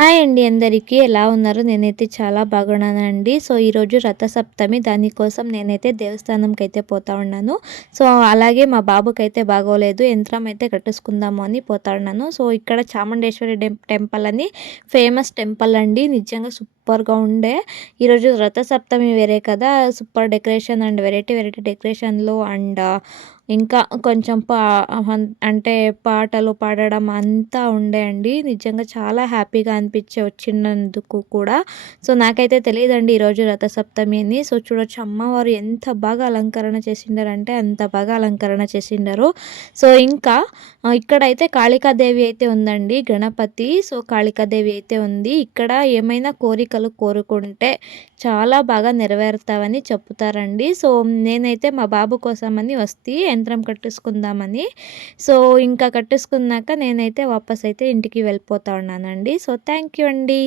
Hi అండి అందరికీ. ఎలా ఉన్నారు? నేనైతే చాలా బాగున్నానండి. సో, ఈరోజు రథసప్తమి. దానికోసం నేనైతే దేవస్థానంకైతే పోతా ఉన్నాను. సో, అలాగే మా బాబుకైతే బాగోలేదు. యంత్రం అయితే కట్టేసుకుందాము అని పోతా ఉన్నాను. సో, ఇక్కడ చాముండేశ్వరి టెంపుల్ అని ఫేమస్ టెంపుల్ అండి. నిజంగా సూపర్‌గా ఉండే. ఈరోజు రథసప్తమి వేరే కదా! Super decoration and variety variety డెకరేషన్‌లు అండ్ ఇంకా కొంచెం అంటే పాటలు పాడడం అంతా ఉండే అండి. నిజంగా చాలా హ్యాపీగా అనిపించే వచ్చినందుకు కూడా. సో, నాకైతే తెలీదండి ఈరోజు రథసప్తమి అని. సో, చూడొచ్చు అమ్మవారు ఎంత బాగా అలంకరణ చేసిండారంటే అంత బాగా అలంకరణ చేసిండారు. సో, ఇంకా ఇక్కడైతే కాళికాదేవి అయితే ఉందండి. గణపతి. సో, కాళికాదేవి అయితే ఉంది. ఇక్కడ ఏమైనా కోరికలు కోరుకుంటే చాలా బాగా నెరవేరుతావని చెప్తారండి. సో, నేనైతే మా బాబు కోసమని వస్తే యంత్రం కట్టేసుకుందామని. సో, ఇంకా కట్టేసుకున్నాక నేనైతే వాపస్ అయితే ఇంటికి వెళ్ళిపోతా ఉన్నానండి. సో, థ్యాంక్ యూ అండి.